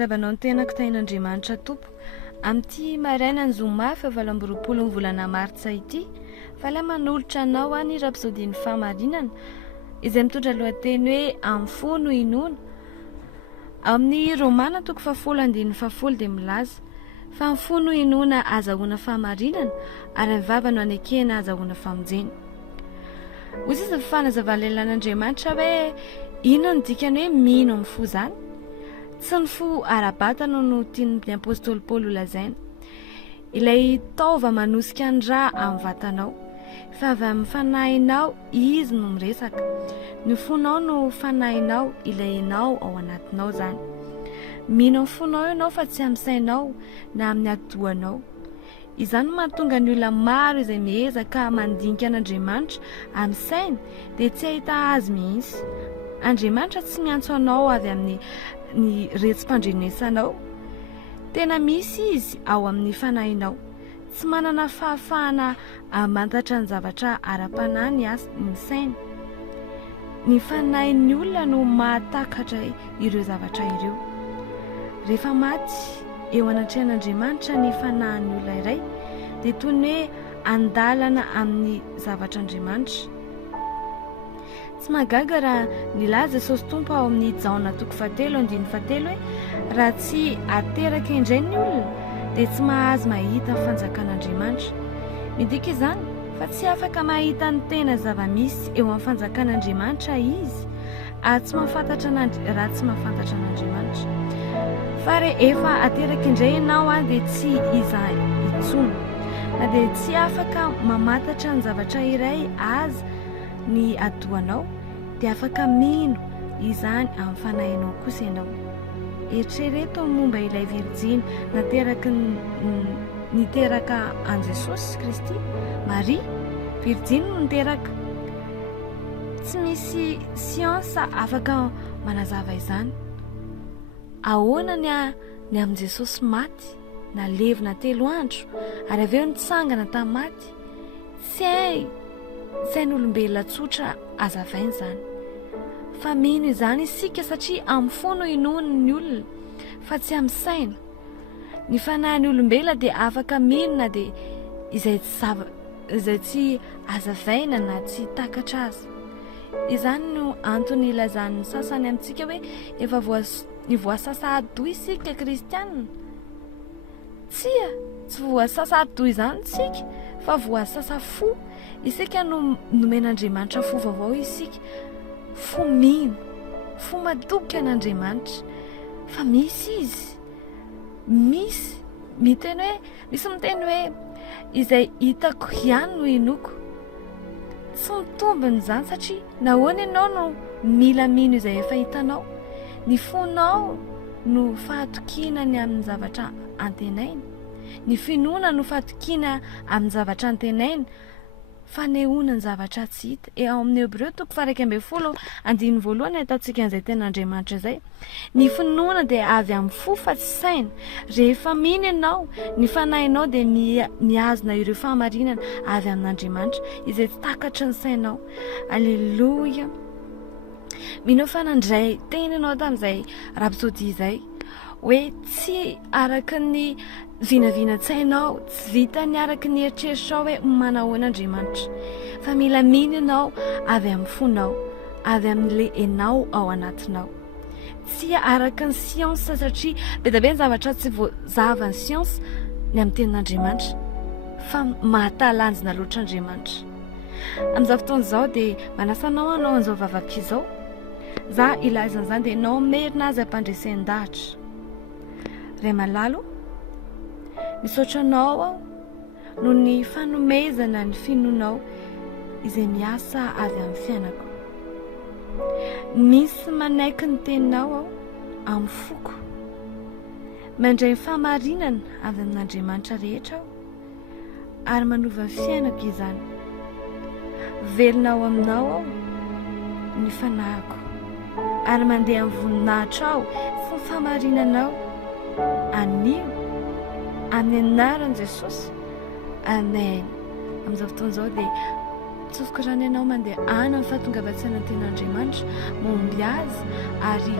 Zavanao ny tenako tain'Andriamanitra tompo amin'ity maraina ny zoma fahavalom-roapolo ny volana martsa ity fa ilay manolotra anao ny rapsodian'ny fahamarinana izay mitondra lohateny hoe Amin'ny Fo No Inoana. Amin'ny Romana 10:10 dia milaza fa ny fo no inoana azahoana fahamarinana ary ny vava no anekena azahoana famonjena. Hoy izy fanazavana lehilahin'Andriamanitra hoe inona ny dikany hoe mino amin'ny fo zany? Tsy ny fo ara-batana no tian'ny apôstôly Paoly lazaina. Ilay taova manosika ny rà amin'ny vatanao, fa avy amin'ny fanahinao izy no miresaka. Ny fonao no fanahinao, ilay enao ao anatinao zany. Mino amin'ny fonao ianao fa tsy amin'ny sainao na amin'ny atoanao. Izany mahatonga ny olona maro izay miezaka mandinika an'Andriamanitra amin'ny sainy dia tsy ahita azy mihitsy. Andriamanitra tsy miantso anao avy amin'ny ny retsim-pandrenesanao. Tena misy izy ao amin'ny fanahinao. Tsy manana fahafahana hamantatra ny zavatra ara-panahy ny sainy. Ny fanahin'ny olona no mahatakatra ireo zavatra ireo. Rehefa maty eo anatrehan'Andriamanitra ny fanahin'ny olona iray dia toy ny hoe andalana amin'ny zavatr'Andriamanitra. Tsy mahagaga raha nilaza Jesosy tompo ao amin'ny Jaona 7:7 hoe raha tsy ateraka indray ny olona dia tsy mahazo mahita ny fanjakan'Andriamanitra. Midika izany fa tsy afaka mahita ny tena zava-misy eo amin'ny fanjakan'Andriamanitra izy raha tsy mahafantatra an'Andriamanitra. Fa rehefa ateraka indray ianao dia tsy iza intsony na dia tsy afaka mamantatra ny zavatra iray aza ny atoanao dia afaka mino izany amin'ny fanahinao kosa ianao. Eritrereto momba ilay Virjiny niteraka an Jesosy Kristy, Maria, Virjiny no niteraka. Tsy misy siansa afaka manazava izany. Ahoana ny amin'ny Jesosy maty, nalevina 3 andro, ary avy eo nitsangana tamin'ny maty. Tsy ain'olombelona tsotra azavaina izany. Fa mino izany isika satria amin'ny fo no inoana ny olona, fa tsy amin'ny saina. Ny fanahin'ny olombelona dia afaka minona dia izay tsy azavaina na tsy takatra azy. Izany no antony ilazan'ny sasany amintsika hoe efa voasasa ado isika kristianina. Tsy voasasa ado izany isika fa voasasa fo. Isika no nomen'Andriamanitra fo vaovao isika. Fo mino, fo madoboka an'Andriamanitra. Fa misy izy. Misy miteny hoe izay hitako ihany no inoko. Tsy mitombina izany satria nahoana ianao no mila mino izay efa hitanao. Ny fonao no fahatokinany amin'ny zavatra antenaina. Ny finoana no fahatokiana amin'ny zavatra antenaina. Fanehoana ny zavatra tsy hita. Ao amin'ny Hebreo 12:1 ataontsika an'izay ten'Andriamanitra izay. Ny finoana dia avy amin'ny fo fa tsy saina. Rehefa mino ianao, ny fanahinao dia mihazona ireo fahamarinana avy amin'Andriamanitra izay tsy takatry ny sainao. Aleluia. Mino fanandray teny ianao tamin'izay rapsody izay hoe tsy araka ny vinavina-tsainao, tsy vita ny araka ny eritreritrinao hoe manao an'Andriamanitra, fa mila mino ianao avy amin'ny fonao, avy amin'ilay enao ao anatinao. Tsy araka ny siansa satria be dia be ny zavatra tsy voazava ny siansa ny amin'ny tenin'Andriamanitra, fa mahatalanjona loatra Andriamanitra. Amin'izao fotoan'izao dia manasanao anao an'izao vavaka izao. Za ilazan'izany dia nao merina azy ampandresen-dahatra. Ray malalo, misaotra anao aho noho ny fanomezana ny finoanao izay miasa avy amin'ny fiainako. Misy manaiky ny teninao aho amin'ny foko. Mandray fahamarinana avy amin'Andriamanitra rehetra aho ary manova ny fiainako izany. Velonao aminao aho ny fanahiko ary mandeha amin'ny voninahitra aho sy ny fahamarinanao. Anio amin'ny anaran'i Jesosy. Amen. Amin'izao fotoan'izao dia tsofoka rano ianao mandeha any amin'ny fahatongavan-tsaina ny ten'Andriamanitra, momby azy ary